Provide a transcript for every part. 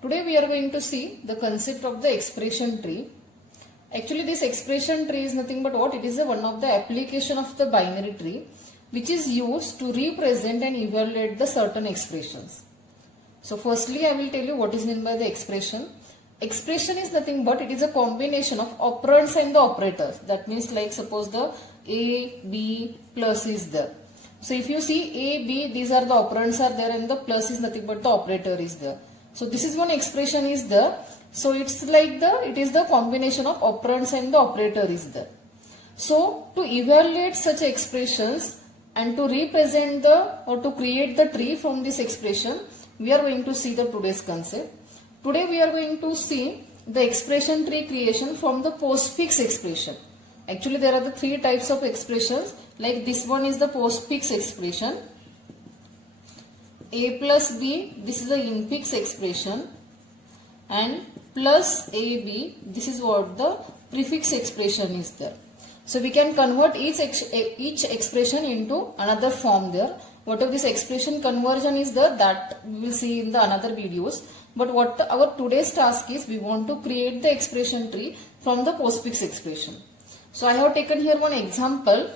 Today we are going to see the concept of the expression tree. Actually this expression tree is nothing but what? It is one of the application of the binary tree which is used to represent and evaluate the certain expressions. So firstly I will tell you what is meant by the expression. Expression is nothing but it is a combination of operands and the operators. That means like suppose the A, B plus is there. So if you see A, B, these are the operands are there and the plus is nothing but the operator is there. So this is one expression is there. So it's like it is the combination of operands and the operator is there. So to evaluate such expressions and to represent or to create the tree from this expression, we are going to see the today's concept. Today we are going to see the expression tree creation from the postfix expression. Actually there are the three types of expressions, like this one is the postfix expression. A plus B, this is the infix expression, and plus AB, this is what the prefix expression is there. So we can convert each expression into another form there. Whatever this expression conversion is there, that we will see in the another videos. But what our today's task is, we want to create the expression tree from the postfix expression. So I have taken here one example.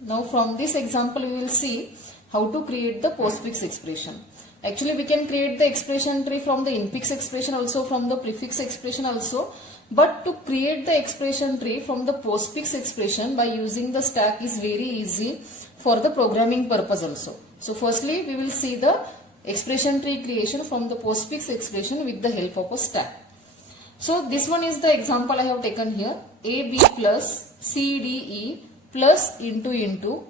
Now from this example we will see how to create the postfix expression. Actually we can create the expression tree from the infix expression also, from the prefix expression also. But to create the expression tree from the postfix expression by using the stack is very easy for the programming purpose also. So firstly we will see the expression tree creation from the postfix expression with the help of a stack. So this one is the example I have taken here. AB plus CDE plus into.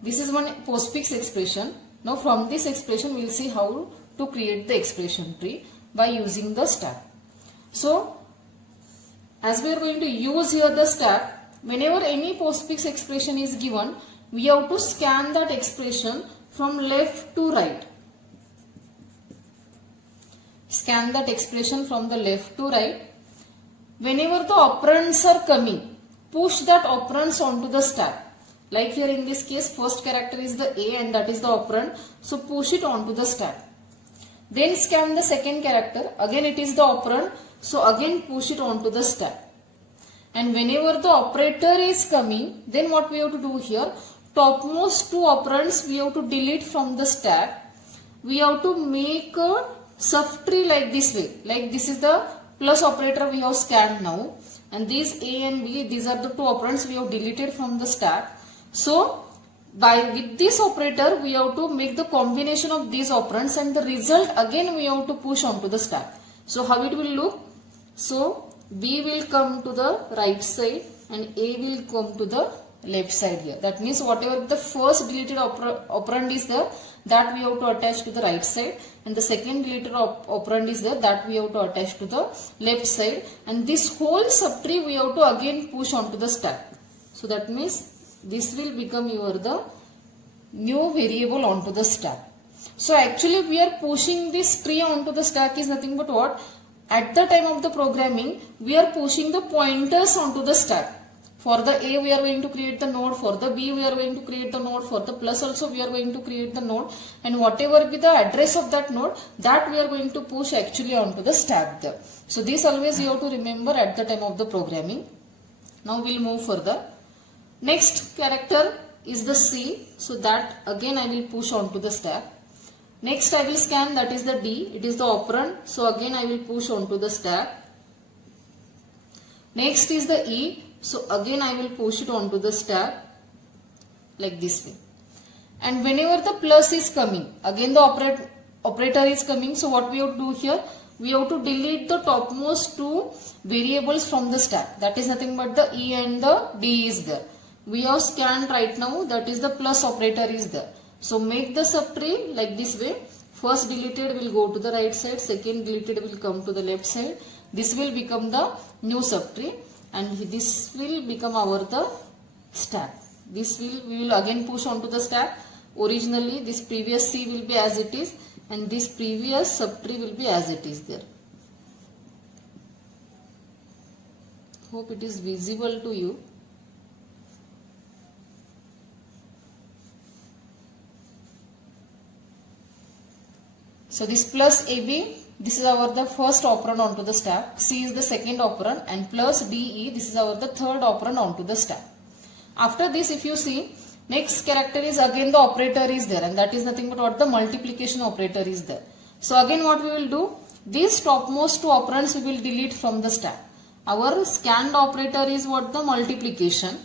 This is one postfix expression. Now from this expression we will see how to create the expression tree by using the stack. So as we are going to use here the stack, whenever any postfix expression is given, we have to scan that expression from left to right. Scan that expression from the left to right. Whenever the operands are coming, push that operands onto the stack. Like here in this case, first character is the A and that is the operand. So push it onto the stack. Then scan the second character. Again it is the operand. So again push it onto the stack. And whenever the operator is coming, then what we have to do here? Topmost two operands we have to delete from the stack. We have to make a subtree like this way. Like this is the plus operator we have scanned now. And these A and B, these are the two operands we have deleted from the stack. So with this operator we have to make the combination of these operands and the result again we have to push onto the stack. So how it will look? So B will come to the right side and A will come to the left side here. That means whatever the first deleted operand is there, that we have to attach to the right side, and the second deleted operand is there, that we have to attach to the left side, and this whole subtree we have to again push onto the stack. So that means this will become the new variable onto the stack. So actually we are pushing this tree onto the stack is nothing but what? At the time of the programming, we are pushing the pointers onto the stack. For the A we are going to create the node, for the B we are going to create the node, for the plus also we are going to create the node, and whatever be the address of that node, that we are going to push actually onto the stack there. So this always you have to remember at the time of the programming. Now we will move further. Next character is the C, so that again I will push onto the stack. Next I will scan, that is the D, it is the operand, so again I will push onto the stack. Next is the E, so again I will push it onto the stack like this way. And whenever the plus is coming, again the operator is coming, so what we have to do here? We have to delete the topmost two variables from the stack. That is nothing but the E and the D is there. We have scanned right now, that is the plus operator is there. So make the subtree like this way. First deleted will go to the right side, second deleted will come to the left side. This will become the new subtree and this will become the stack. We will again push onto the stack. Originally this previous C will be as it is and this previous subtree will be as it is there. Hope it is visible to you. So this plus AB, this is our the first operand onto the stack. C is the second operand, and plus DE, this is our the third operand onto the stack. After this, if you see, next character is again the operator is there, and that is nothing but what the multiplication operator is there. So again what we will do, these topmost two operands we will delete from the stack. Our scanned operator is what the multiplication.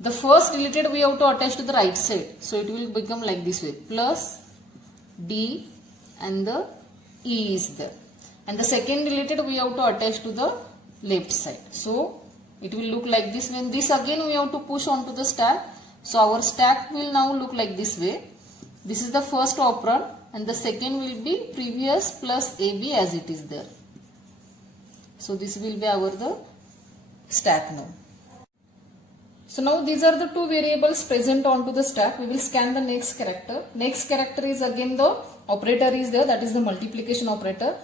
The first deleted we have to attach to the right side. So it will become like this way, plus D and the E is there. And the second deleted we have to attach to the left side. So it will look like this. When this again we have to push onto the stack. So our stack will now look like this way. This is the first operand and the second will be previous plus AB as it is there. So this will be our the stack now. So now these are the two variables present onto the stack. We will scan the next character. Next character is again the operator is there, that is the multiplication operator.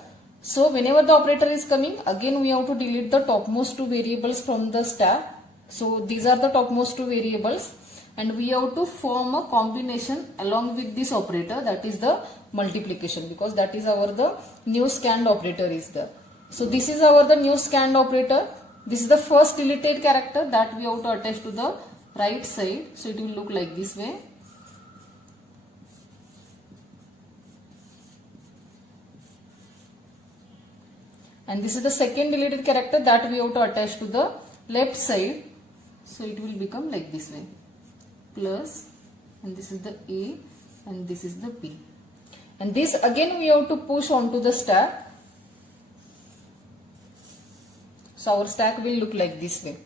So whenever the operator is coming, again we have to delete the topmost two variables from the stack. So these are the topmost two variables, and we have to form a combination along with this operator, that is the multiplication, because that is our the new scanned operator is there. So this is our the new scanned operator. This is the first deleted character that we have to attach to the right side. So it will look like this way. And this is the second deleted character that we have to attach to the left side. So it will become like this way. Plus, and this is the A and this is the B. And this again we have to push onto the stack. So our stack will look like this way.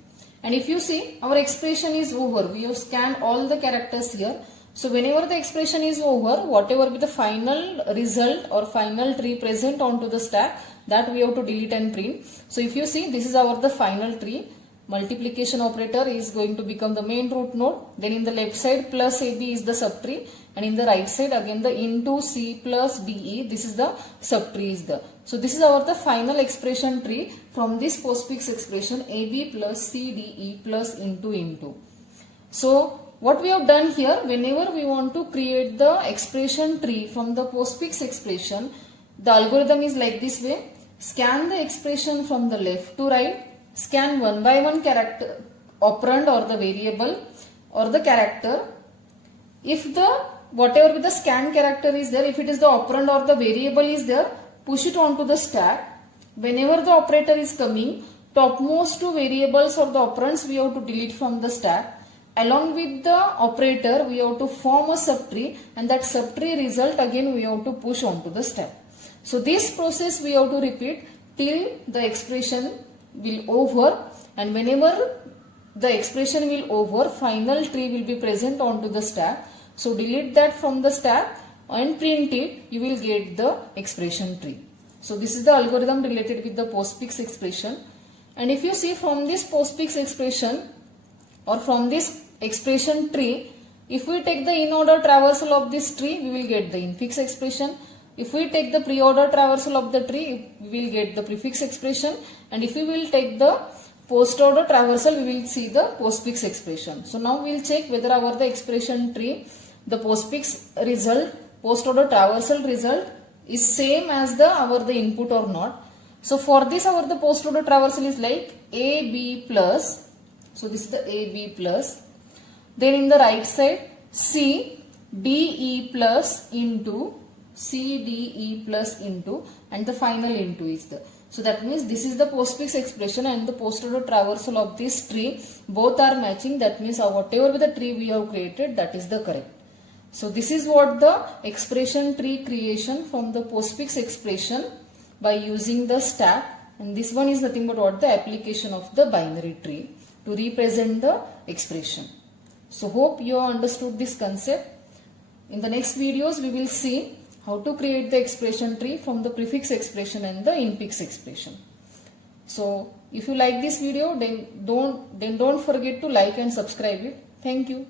And if you see, our expression is over. We have scanned all the characters here. So whenever the expression is over, whatever be the final result or final tree present onto the stack, that we have to delete and print. So if you see, this is our the final tree. Multiplication operator is going to become the main root node. Then in the left side plus AB is the subtree, and in the right side again the into C plus DE, this is the subtree is there. So this is our the final expression tree from this postfix expression AB plus C DE plus into. So what we have done here, whenever we want to create the expression tree from the postfix expression, the algorithm is like this way. Scan the expression from the left to right. Scan one by one character, operand or the variable or the character. If the whatever with the scan character is there, if it is the operand or the variable is there, push it onto the stack. Whenever the operator is coming, topmost two variables or the operands we have to delete from the stack. Along with the operator, we have to form a subtree, and that subtree result again we have to push onto the stack. So this process we have to repeat till the expression will over, and whenever the expression will over, final tree will be present onto the stack. So delete that from the stack and print it, you will get the expression tree. So this is the algorithm related with the postfix expression. And if you see from this postfix expression or from this expression tree, if we take the in-order traversal of this tree, we will get the infix expression. If we take the pre-order traversal of the tree, we will get the prefix expression. And if we will take the post-order traversal, we will see the postfix expression. So now we will check whether our the expression tree, the postfix result, post-order traversal result is same as the input or not. So for this our the post-order traversal is like AB plus. So this is the AB plus. Then in the right side, C DE plus into C DE plus into, and the final into is there. So that means this is the postfix expression and the post-order traversal of this tree, both are matching. That means whatever the tree we have created, that is the correct. So this is what the expression tree creation from the postfix expression by using the stack, and this one is nothing but what the application of the binary tree to represent the expression. So hope you have understood this concept. In the next videos we will see how to create the expression tree from the prefix expression and the infix expression. So if you like this video, then don't forget to like and subscribe it. Thank you.